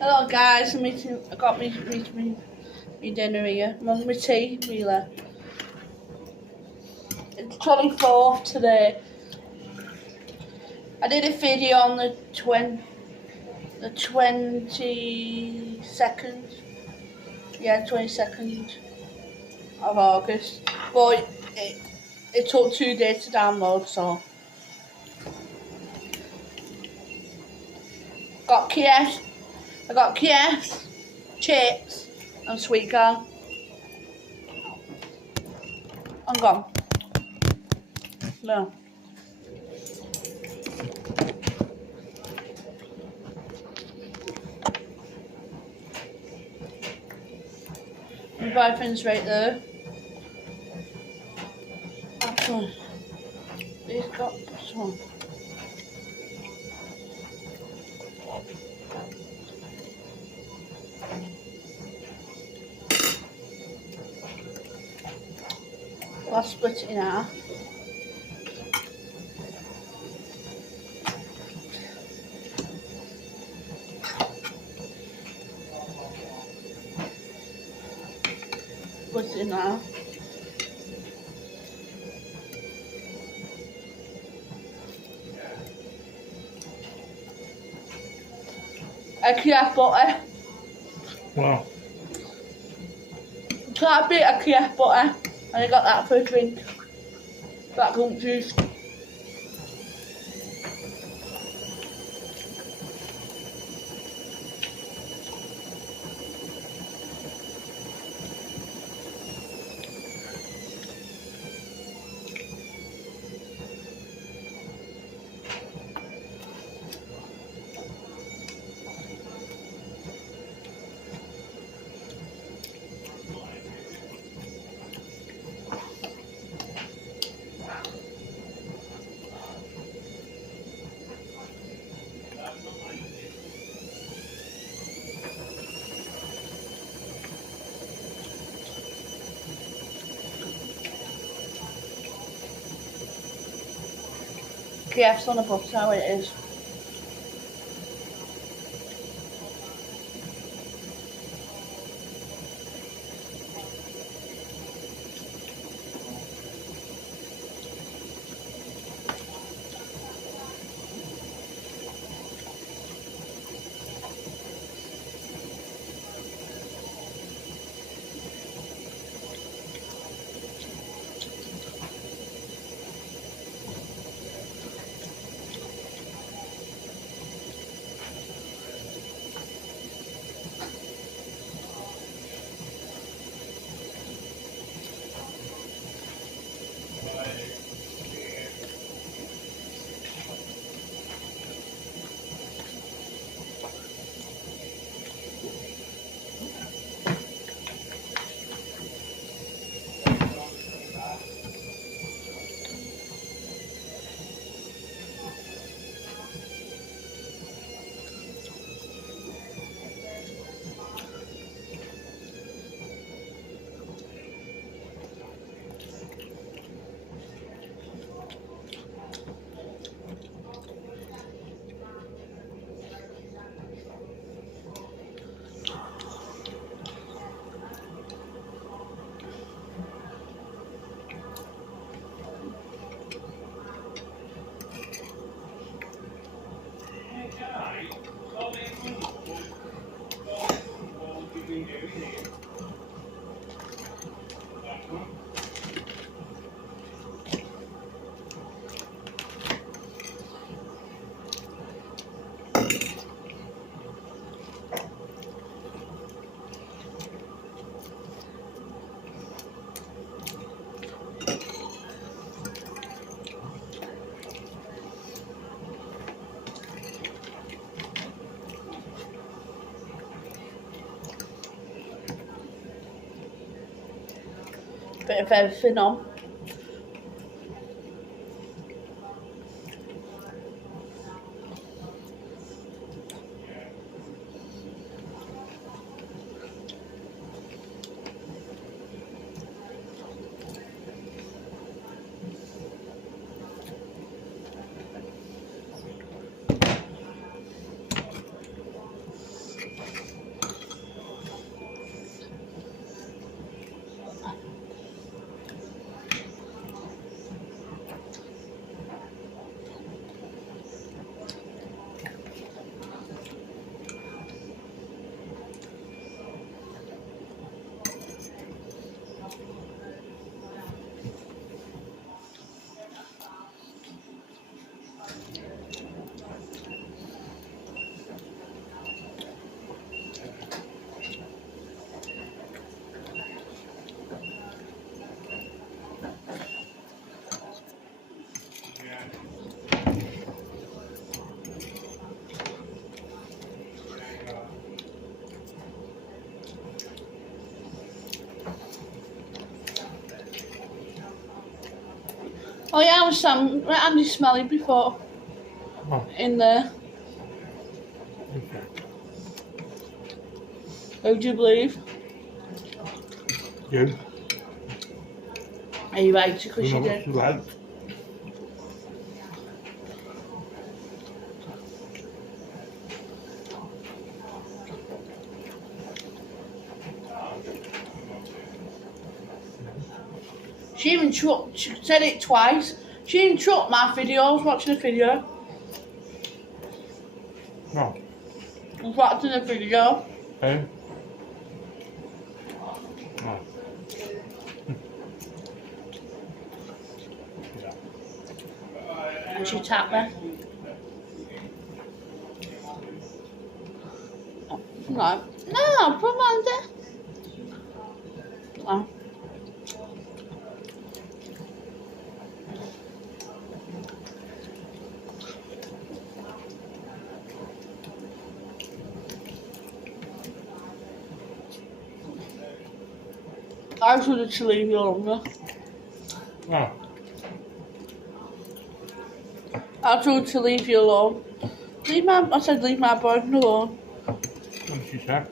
Hello guys, I got me dinner here. I'm on my tea, Wheeler. It's 24th today. I did a video on the 22nd. Yeah, 22nd of August. But it took 2 days to download, so. I got KFC, chips, and sweet corn. I'm gone. No. My boyfriend's right there. Actually, he's got some. I'll split it in half. Split it in half. IKEA butter. Wow. So I beat IKEA butter and I got that for a drink. That gump juice. KF's on a butter, how it is. Bit of everything on. Oh yeah, I was Sam. Andy Smelly before Oh, in there. okay. Who do you believe? You. Are you right? Because You know you what did. you like. She said it twice. She interrupted my video. I was watching a video. No. I was watching a video. Hey. Oh. Yeah. And she tapped me. No. No, put on there. Oh. I should have to leave you longer. Oh. I told to leave you alone. I said leave my boyfriend alone. What did she say?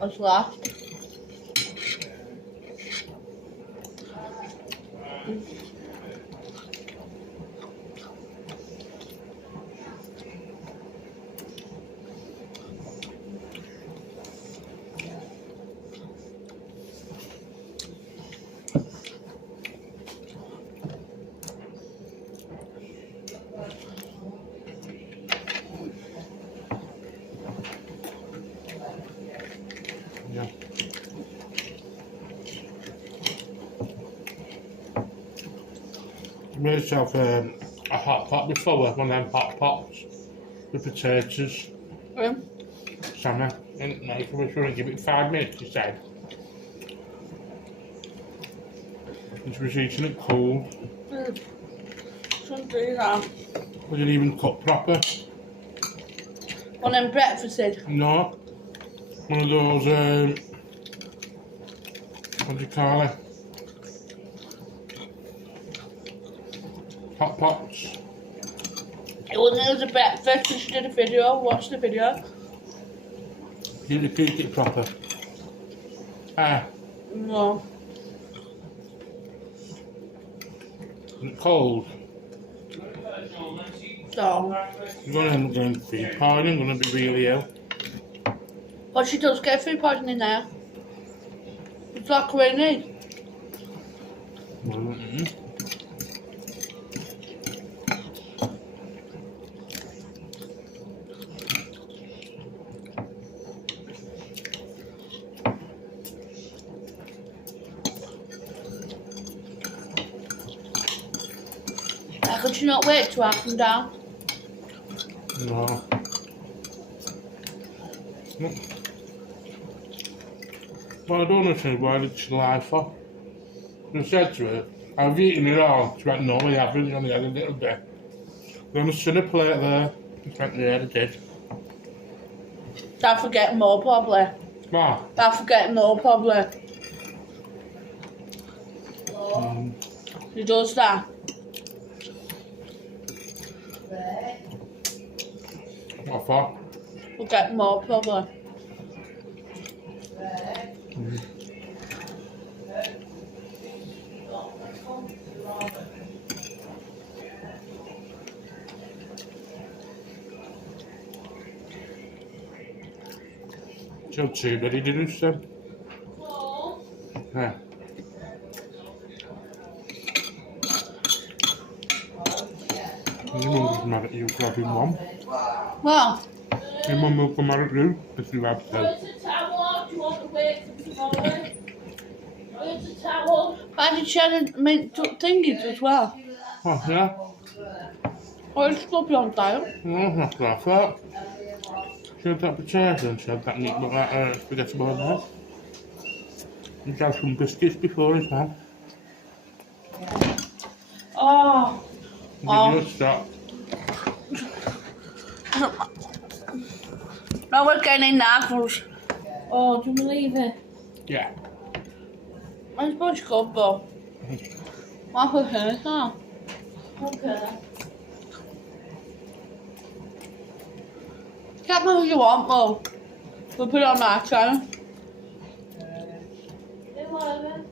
I was laughed. Yeah. I made myself a hot pot before, one of them hot pots with potatoes, salmon, and nice. We should give it 5 minutes, he said. And she was eating it cold. Shouldn't do that. We didn't even cook proper. One of them breakfasted. No. One of those, what do you call it? Hot pots. It was a breakfast and she did a video. Watch the video. You didn't cook it proper. Ah, No. is it cold? So. You're going to end up getting food poisoning, going to be really ill. What she does get food poisoning now. It's like what we need. Mm-hmm. How could you not wait to have them down? No. No. Well, I don't understand why did she lie for. I said to her, I've eaten it all. She went, no, I haven't, you only had a little bit. Then I seen a plate there. She went, yeah, I did. I'll forget more probably. Ma. I'll forget more probably. She does that. What for? Forget more probably. She'll too, but he didn't say. Yeah. Your mum was mad at you for having one. Well, Your mum will come mad at you if you have two. Where's the towel? Do you want to wait for tomorrow? Where's the towel? I did she had a mint thingies as well. Oh, yeah? Oh, it's still on diet. No, that's what I thought. She had that potato and she had that meat, but that spaghetti bolognese. And she had some biscuits before as well. Oh. Did you stop? Now we're getting knuckles. Oh, do you want to leave it? Yeah. I suppose you go, but What for her? Oh. Okay. Get me what you want, Mo. We'll put it on my channel. Do whatever.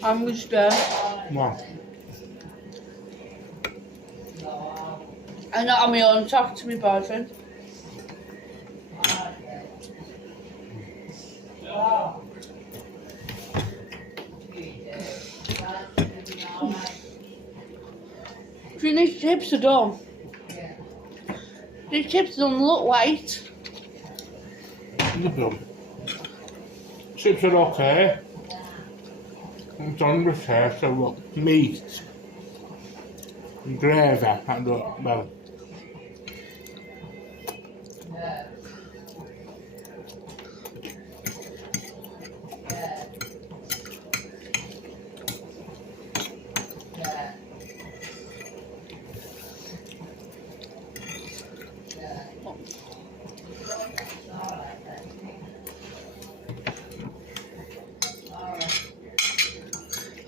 I'm just there. Wow. I'm not on my own talking to my boyfriend. See, these chips are done. These chips don't look white. Look at them. Chips are okay. It's on the taste of what meat. And gravy. I don't, well.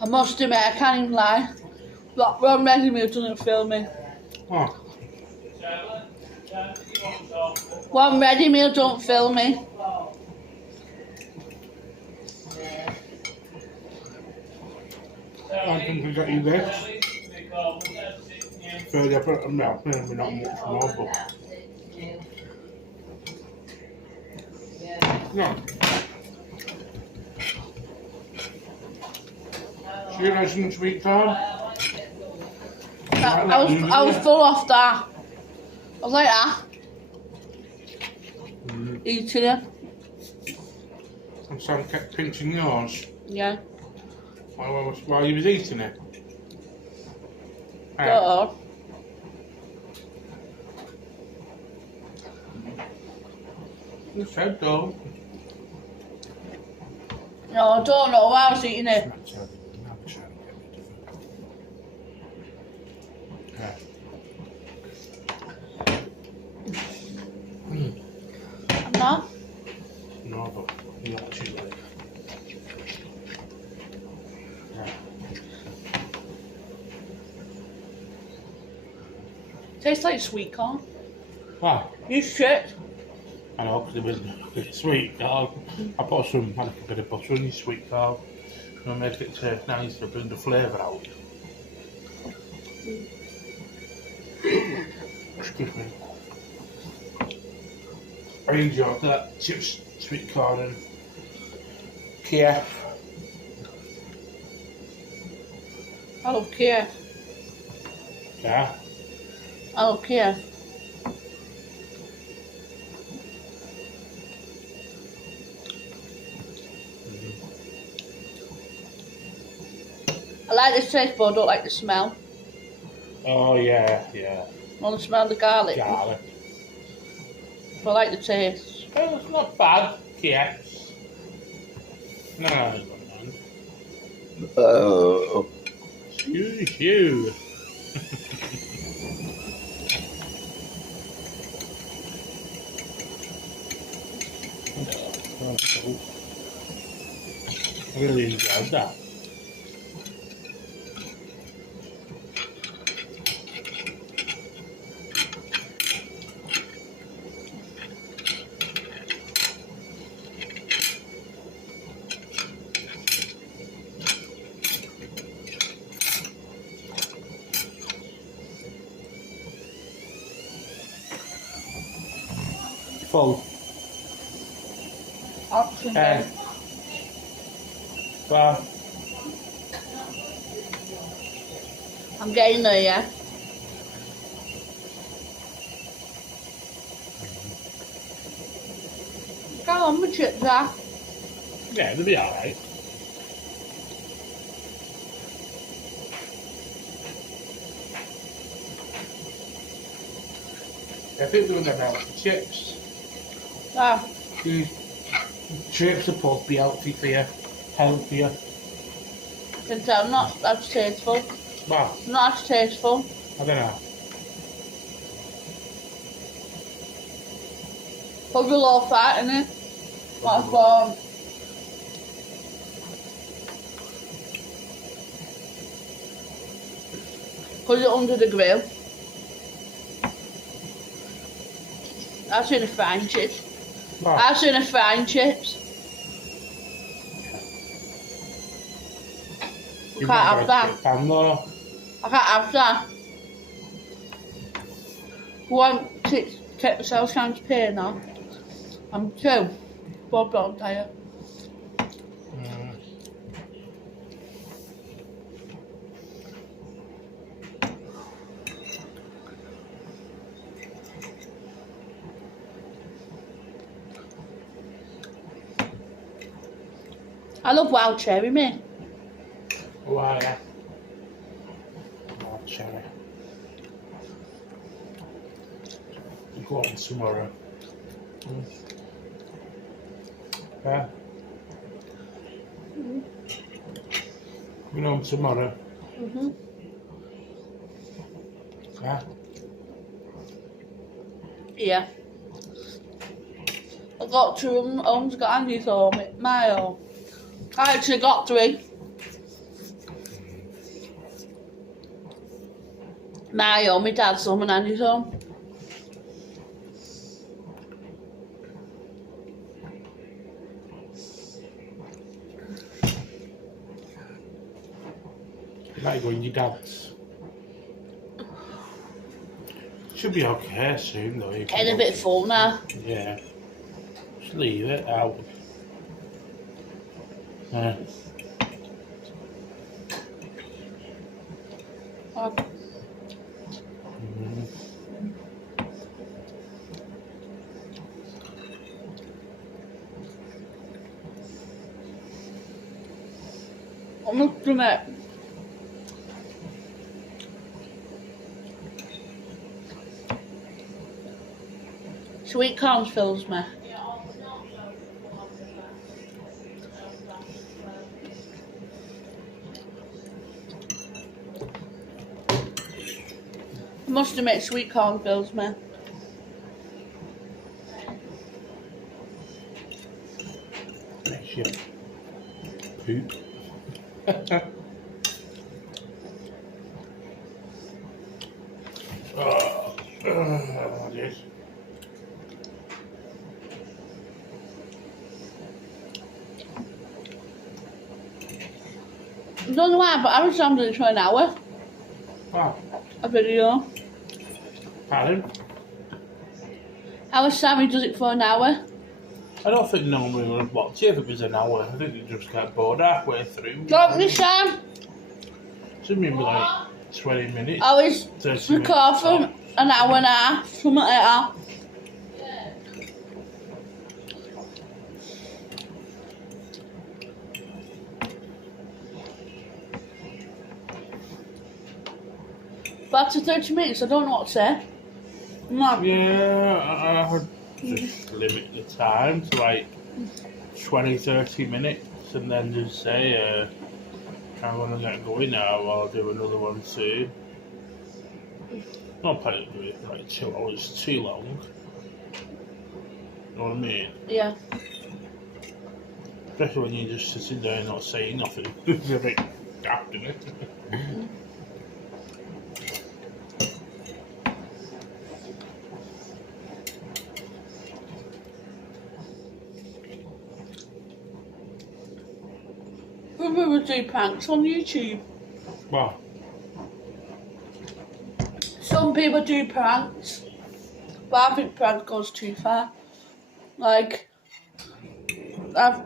I must admit, I can't even lie. But Ron Ready-Meal doesn't fill me. Oh, One Ready-Meal don't fill me. I think we got you this. Fairly up at milk, maybe not much more, but. No. So you like some sweet corn? I was full off that. I was like that. Eating it. And Sam kept pinching yours Yeah. while you was eating it. Go. You said though. No, I don't know why I was eating it. I'm not. No, but you actually like. Tastes like sweet corn. Wow. You shit. I know, because it was sweet corn. I put some, like a bit of butter in your sweet corn. And I make it taste nice to bring the flavour out. Excuse me. I enjoyed that chips, sweet corn and Kiev. I love Kiev. Yeah. I love Kiev. I like the taste, but I don't like the smell. Oh yeah, yeah. I want to smell the garlic. Garlic. But I like the taste. Well, it's not bad, Kievs. No, I don't mind. Oh. Excuse you. I really enjoyed that. Full. Option Hey. Well, I'm getting there, yeah. Go on with chips there. yeah, they'll be alright. I think they were going out for chips. Ah, These chips are supposed to be healthy for you, healthier. can tell not as tasteful. Well, Not as tasteful. I don't know. Probably low fat in it. Not as warm. Put it under the grill. I've seen a frying chips. Well, I've seen a frying chips. you've Can't not have got a that. chip pan though. I can't have that. One, take myself trying to pay now. I'm two. Bob don't tire. Mm. I love wild cherry, mate. Why? Yeah. Oh, cherry. You go on tomorrow. Mm. Yeah. Coming home tomorrow. Mhm. Yeah. Yeah. I got two of them. One's got Andy's home. My home. I actually got three. My home, my dad's home, and Andy's home. You might go in your dad's. Should be okay soon though. You can Getting a go- bit full now. Yeah. Just leave it out. Yeah. Oh, Mhm. I must admit, sweet corn fills me. I must admit, sweet corn fills me. Makes you poop. Yes. I don't know why, but I was doing it for an hour. Wow. A video. Pardon? Our Sammy does it for an hour. I don't think normally we would watch it if it was an hour. I think you just get bored halfway through. Don't you, Sam? Should maybe like 20 minutes. I was 30 minutes. record for an hour and a half, something like that. But after 30 minutes, I don't know what to say. No. Yeah, I would just limit the time to like 20-30 minutes and then just say, I'm going to get going now, I'll do another one too. Not probably do it for like 2 hours, too long. You know what I mean? Yeah. Especially when you're just sitting there and not saying nothing. It's a bit daft, isn't it? We would do pranks on YouTube. Well, Some people do pranks, but I think prank goes too far. Like, I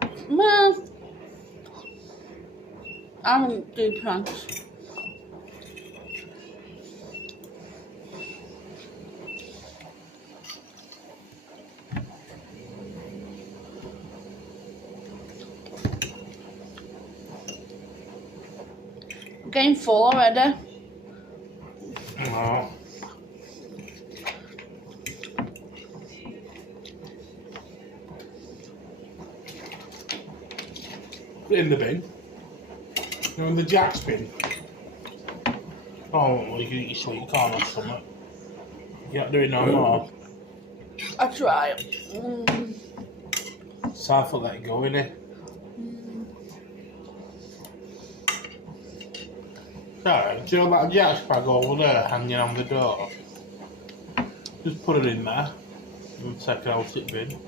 don't do pranks. I'm getting full already. no. Put it in the bin. You know, in the Jack's bin. Oh, well, you can eat your sweet corn or something. You don't do it no more. I try. So I thought let it go, innit? Alright, do you know that Jack's bag over there hanging on the door? Just put it in there and take it out it bin.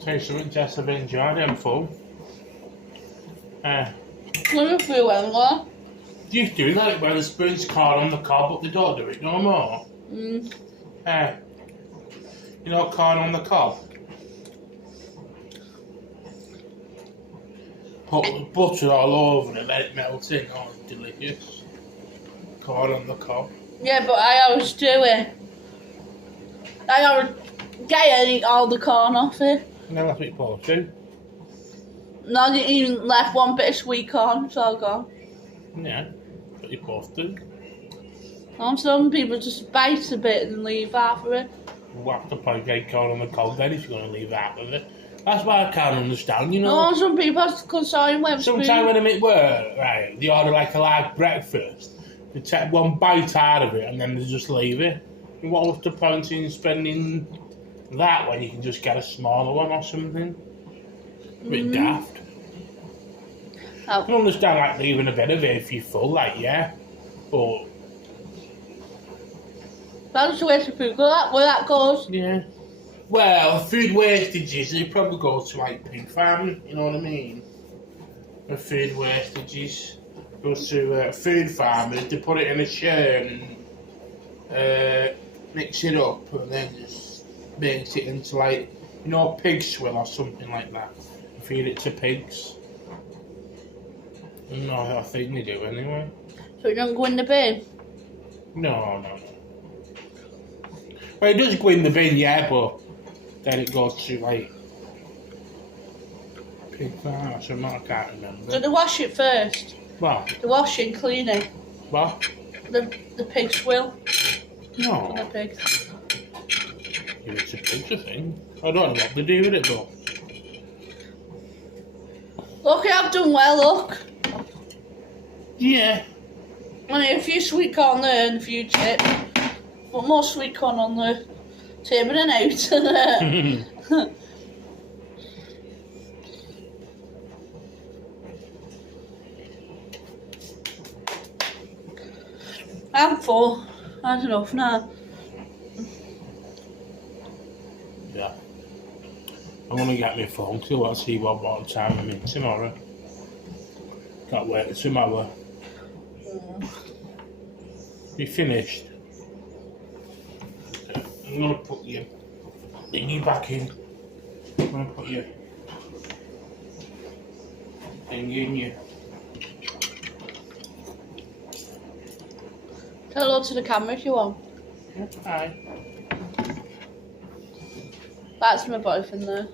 Tell you something, Jess, I've enjoyed them full. Let me feel anyway. You used to do that where the spoon's corn on the cob, but they don't do it no more. You know, corn on the cob. Put the butter all over it, let it melt in. Oh, it's delicious. Corn on the cob. Yeah, but I always do it. I always get it and eat all the corn off it. No, that's what you're supposed to. No, I didn't even left one bit of sweet corn, it's all gone. Yeah, that's what you're supposed to. Some people just bite a bit and leave half of it. We'll have to put corn on the cob then if you're going to leave half of it. That's why I can't understand, you know. No, some people have to consign with Sometimes when I'm at work, right, they order like a large breakfast. They take one bite out of it and then they just leave it. And what was the point in spending that when you can just get a smaller one or something? A bit daft. Oh. I can understand like leaving a bit of it if you're full, like, yeah. But That's the way to food. Where that goes. yeah. Well, food wastages, it probably goes to like pig farming, you know what I mean? The food wastages goes to food farmers, they put it in a churn and mix it up and then just makes it into like, you know, pig swill or something like that. And feed it to pigs. No, I think they do anyway. So it don't go in the bin. No. Well, it does go in the bin, yeah, but then it goes to like pig farm or something, I can't remember. So they wash it first. What? They wash it and clean it. What? The pig swill. No. The pig. Give it to pigs, I think. I don't know what they do with it though. Look, I've done well, look. Yeah. Only a few sweet corn there and a few chips. But more sweet corn on the table and out. I'm full. That's enough now. Yeah. I'm gonna get my phone too. I'll see what time I'm in tomorrow. Can't wait tomorrow. You finished? I'm gonna put your thingy back in. I'm gonna put your thing in you. Tell hello to the camera if you want. Hi. That's my boyfriend there.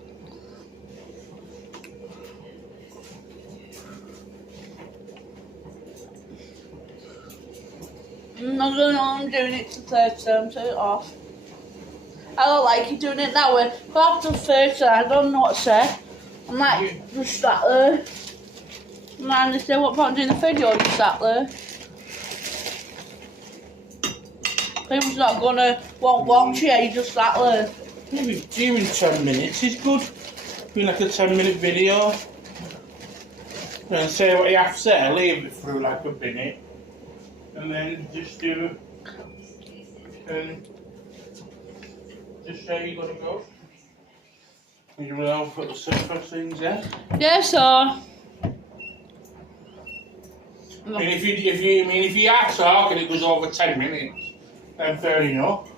I'm doing it to third term, turn it off. I don't like you doing it that way. But after third term, I don't know what to say. I'm like, just sat there. Man, they say, what point doing the video? Just sat there. People's not gonna watch you, you just sat there. Even 10 minutes is good. Be like a 10-minute video. And say what you have to say, leave it through like a minute. And then just do it. And just say you gotta go. And you will put the surface things there. Yeah, so. And if you are talking, it goes over 10 minutes. Then fair enough.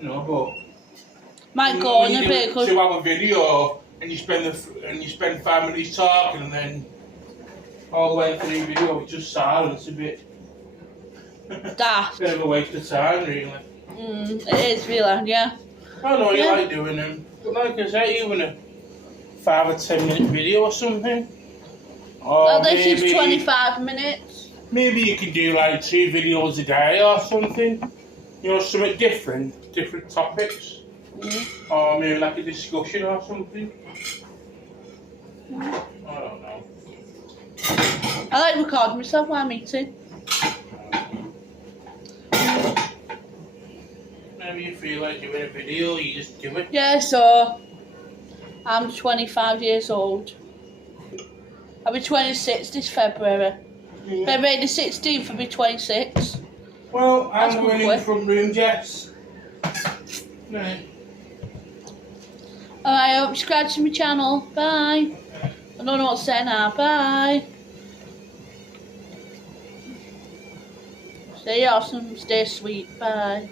No, but Might go on a bit to because have a video and you spend 5 minutes talking and then all the way through the video it's just silence a bit. daft. Bit of a waste of time, really. It is really, yeah. I know you Yeah. like doing them, but like I say, even a 5 or 10 minute video or something, Or Well, this is maybe- 25 minutes. Maybe you can do like 2 videos a day or something. You know, something different topics. Or maybe like a discussion or something. I don't know. I like recording myself while I'm eating. Maybe you feel like doing a video, you just do it. Yeah, so I'm 25 years old. I'll be 26 this February. Yeah. February the 16th will be 26. Well, That's I'm good going in work. the front room, Jess. Right. Alright, I hope you subscribe to my channel. Bye. I don't know what to say now. Bye. Stay awesome, stay sweet. Bye.